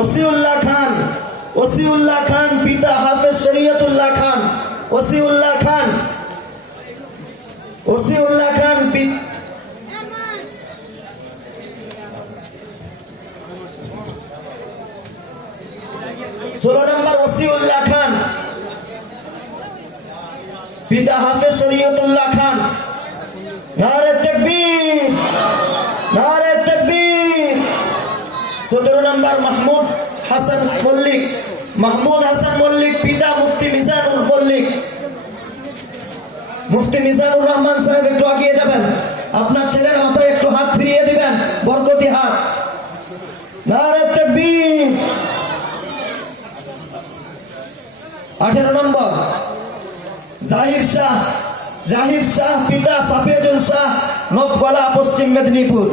ওসিউল্লাহ খান, ওসিউল্লাহ খান পিতা হাফেজ শরীয়তুল্লাহ খান, ওসিউল্লাহ খান, ওসিউল্লাহ খান 16 নম্বর ওসিউল্লাহ খান পিতা হাফেজ শরীয়তুল্লাহ খান। নারে তাকবীর, নারে তাকবীর। 17 নম্বর মাহমুদ হাসান মল্লিক, মাহমুদ হাসান মল্লিক পিতা মুফতি মিজানুর মল্লিক। মুফতি মিজানুর রহমান সাহেব একটু এগিয়ে যাবেন, আপনার ছেলের মাথায় একটু হাত ফিরিয়ে দিবেন, বরকতি হাত। নারে তাকবীর। 18 নম্বর জাহির শাহ, জাহির শাহ পিতা সাফেজুল শাহ নবগলা পশ্চিম মেদিনীপুর।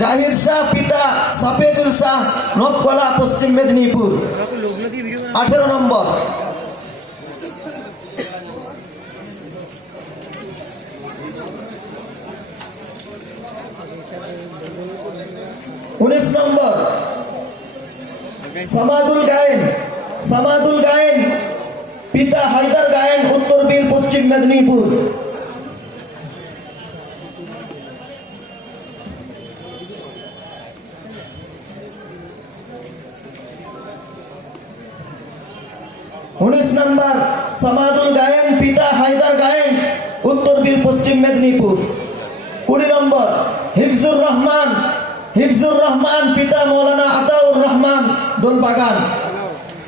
জাহির শাহ পিতা সাফেজুল শাহ নবগলা পশ্চিম মেদিনীপুর। 18 নম্বর। 19 নম্বর সামাদুল গায়েন, সামাদুল গায়েন পিতা হায়দার গায়েন উত্তর বীর পশ্চিম মেদিনীপুর। 19 নম্বর সামাদুল গায়েন পিতা হায়দার গায়েন উত্তর বীর পশ্চিম মেদিনীপুর। 20 নম্বর হিফজুর রহমান, হিফজুর রহমান পিতা মৌলানা আতাউর রহমান দোলবাগান।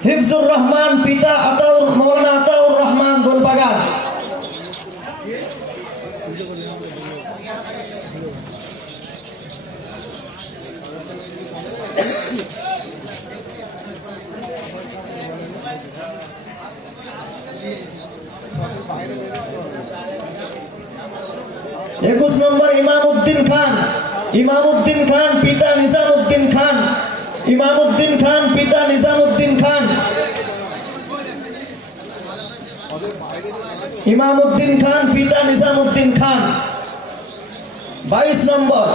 হিফজুর রহমান পিতা মৌলানা আতাউর রহমান দোলবাগান। 21 নম্বর ইমামউদ্দিন খান, ইমামউদ্দিন খান পিতা নিজামউদ্দিন খান, ইমামউদ্দিন খান পিতা নিজামউদ্দিন খান। ইমামউদ্দিন খান পিতা নিজামউদ্দিন খান। 22 নম্বর,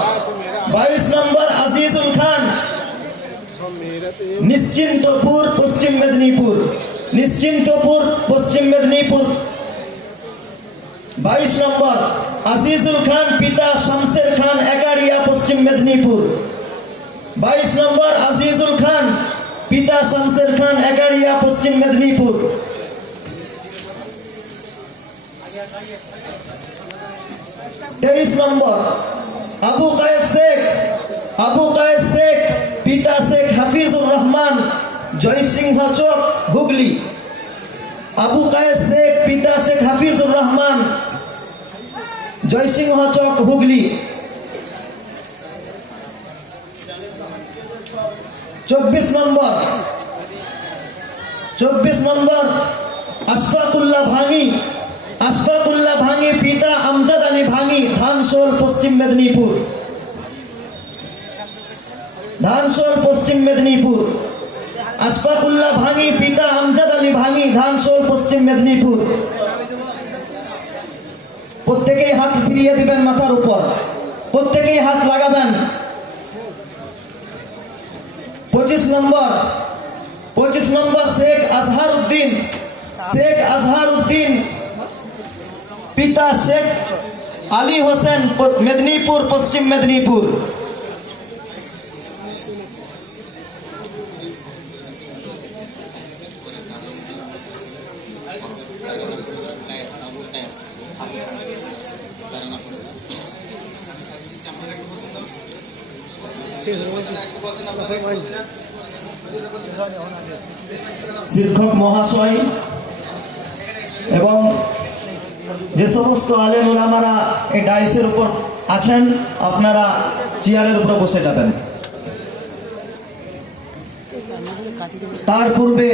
22 নম্বর আজিজুল খান নিশ্চিন্তপুর পশ্চিম মেদিনীপুর, নিশ্চিন্তপুর পশ্চিম মেদিনীপুর। 22 নম্বর আজিজুল খান পিতা শামসের খান একারিয়া পশ্চিম মেদিনীপুর। 22 নম্বর আজিজুল খান পিতা শামসের খান একারিয়া পশ্চিম মেদিনীপুর। 23 নম্বর আবু কায়েস শেখ, আবু কায়েস শেখ পিতা শেখ হাফিজুর রহমান জয়সিংহ চক হুগলি। আবু কায়েস শেখ পিতা শেখ হাফিজুর রহমান জয়সিংহ চক হুগলি। 24 নম্বর, 24 নম্বর আশরাফুল্লাহ ভাঙি, আশরাফুল্লাহ ভাঙি পিতা আমজাদ আলী ভাঙি ধানসোল পশ্চিম মেদিনীপুর, ধানসোল পশ্চিম মেদিনীপুর। আশরাফুল্লাহ ভাঙি পিতা আমজাদ আলী ভাঙি ধানসোল পশ্চিম মেদিনীপুর। প্রত্যেকেই হাত ফিরিয়ে দিবেন মাথার উপর, প্রত্যেকেই হাত লাগাবেন। 25 নম্বর, 25 নম্বর শেখ আজহার উদ্দিন, শেখ আজহার উদ্দিন পিতা শেখ আলী হোসেন মেদিনীপুর পশ্চিম মেদিনীপুর। শিক্ষক মহাশয় এবং যে সমস্ত আলেম ওলামারা এই ডাইসের উপর আছেন, আপনারা চেয়ারের উপরে বসে যাবেন। তার পূর্বে